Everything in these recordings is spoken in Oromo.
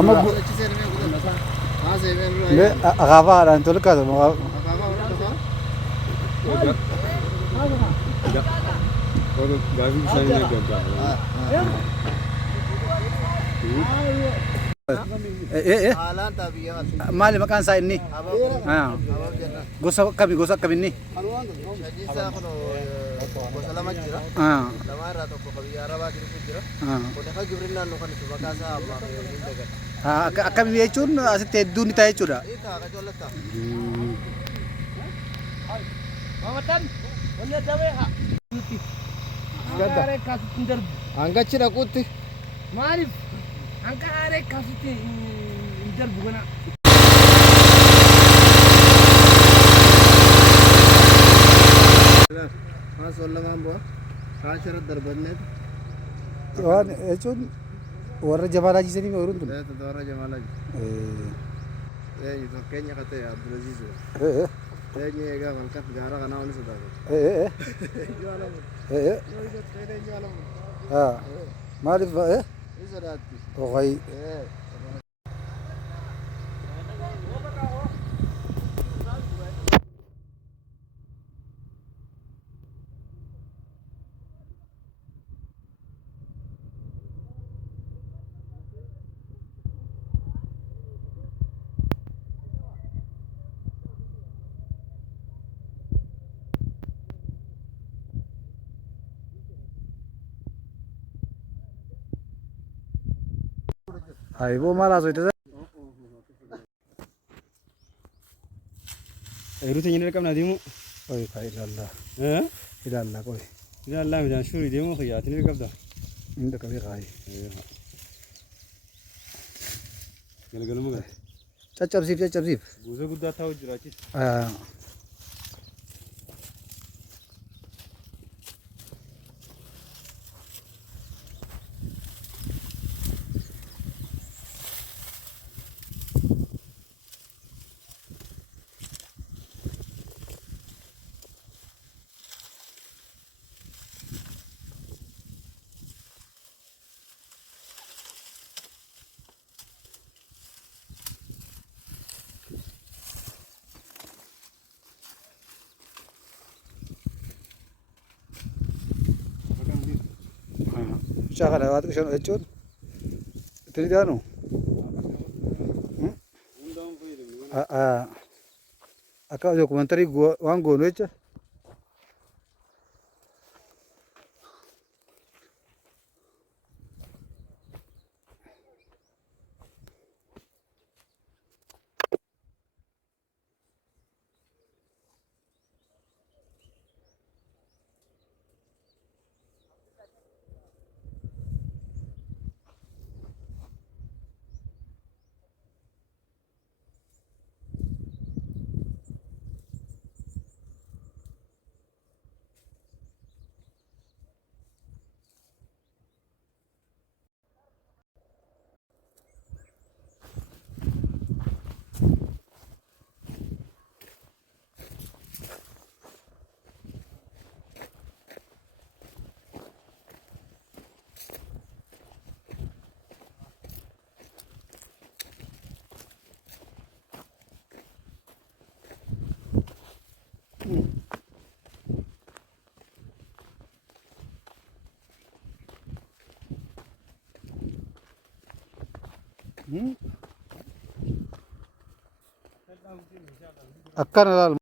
amma be agafa dan tol ka mo Gavi sen ne gönder? maali maqaan isaa inni gosa akkamii gosa lama jira. Lama irraa tokko biyya Arabaa jira. Qofa gibirinaan nu kan maqaa isaa amma akkamii jechuun asitti hedduun ni ta'a jechuudha. Hanga achi dhaquutti maaliif hanga aaree kaasutti hin darbu kana. Mas lamaan bu'a. Kaashira darbanneet. Waan jechuun warra Jamaalaa jiisanii ooyiruun tun. Warra Jamaalaa jiisanii. Fakkeenya akka ta'e Abdulaziz. Eenyu egaa malkat gaara kanaa wani sodaatu. Maaliif Ni sodaatti. oqay Aiboo maal haasofte isa? Eeruu teenya dirqamna deemu. Oyi kaa ilaallaa qoy. Ilaalaa midhaan shuurii deemu xiyyaatti ni dirqamta. Inni dhaqqabee kaayi. Galgaluma gala. Caccabsiif. Buusa guddaa taa'u jiraachis. Bishaan kana waan xiqqishan jechuun itti dhiyaanu. Akka dookumantarii waan goonu jecha. Akkana laal.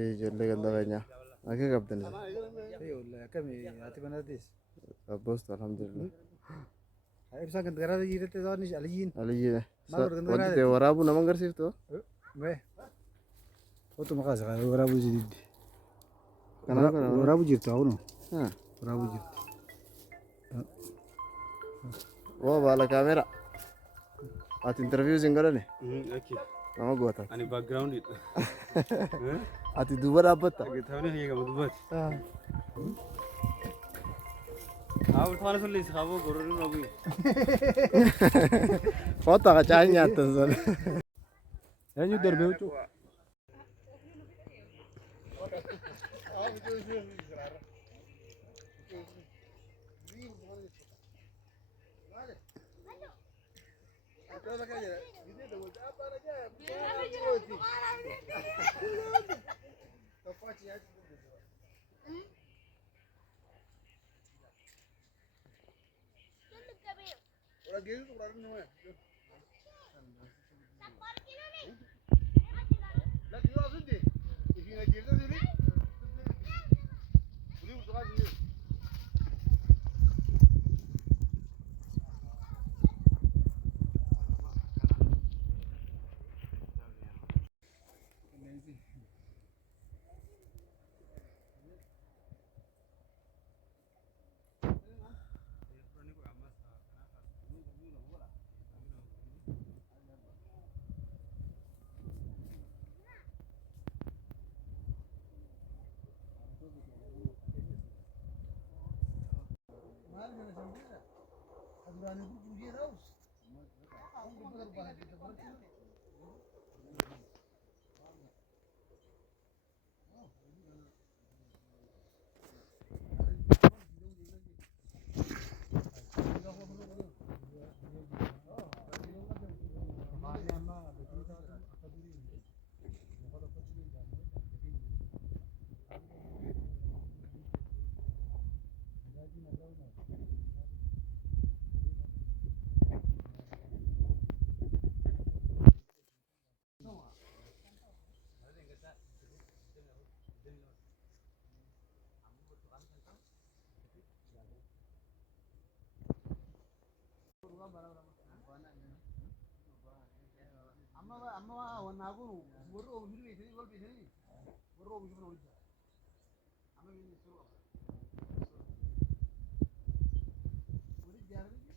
Ijoollee ganda keenyaa. Akka qabdan. Wallahi akkamii ati banatis. Abboostu alhamdulillah. Ibsaan kan garaa jirte waan aliyyiin. Aliyyi. Maal barbaadde Wanti ta'e waraabuu nama agarsiiftu. Mee. Foto maqaa isaa waraabuu jirti. Kanaaf Waraabuu jirtu haa'uun. haa. Waraabuu jirti. Waa baala kaameera. Ati interview siin godhane. Oke. Nama goota. Ani background itu. Ati duuba dhaabbatta. Tahu nih kamu tuh buat. Aku tuh mana sulit kamu goreng lagi. Foto kacaan nyaatan sana. Eenyu darbee huccuu. Amma wannan guru warro mu ne sai golbe ne warro mu ne wuri amma ne suru wuri jare ne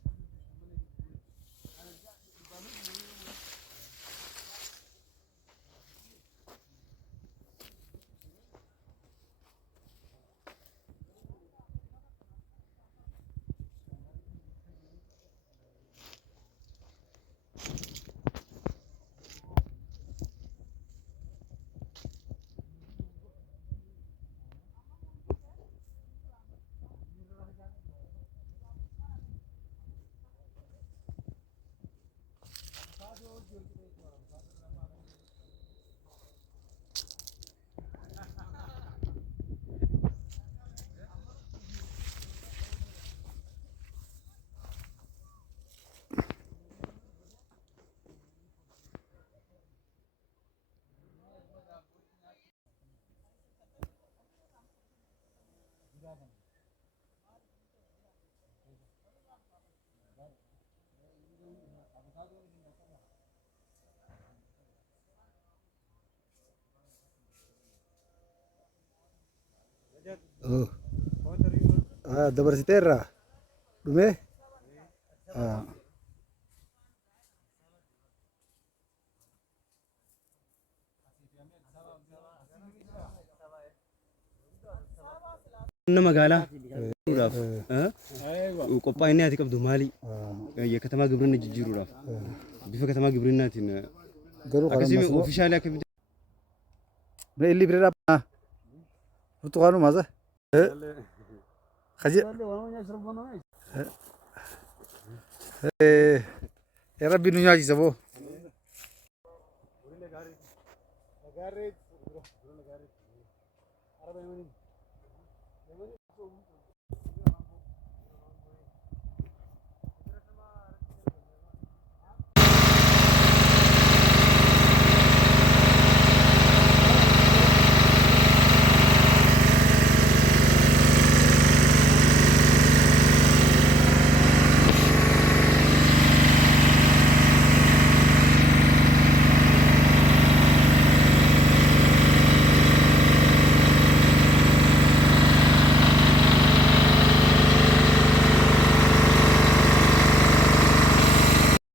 Oh. Ah, dabarsiteerra. Dhume? Ah. Nama magaalaa qophaa inni ati qabdu maali? Katamaa gibrinna jijjiiruudhaaf bifa katamaa gibrinnaatiin akkasii ofiishaalee akka bitaa. Mee illi bira dhaabaa. Burtukaanu maasa. Kaje. Rabbi nu nyaachisa boo. Gaarii.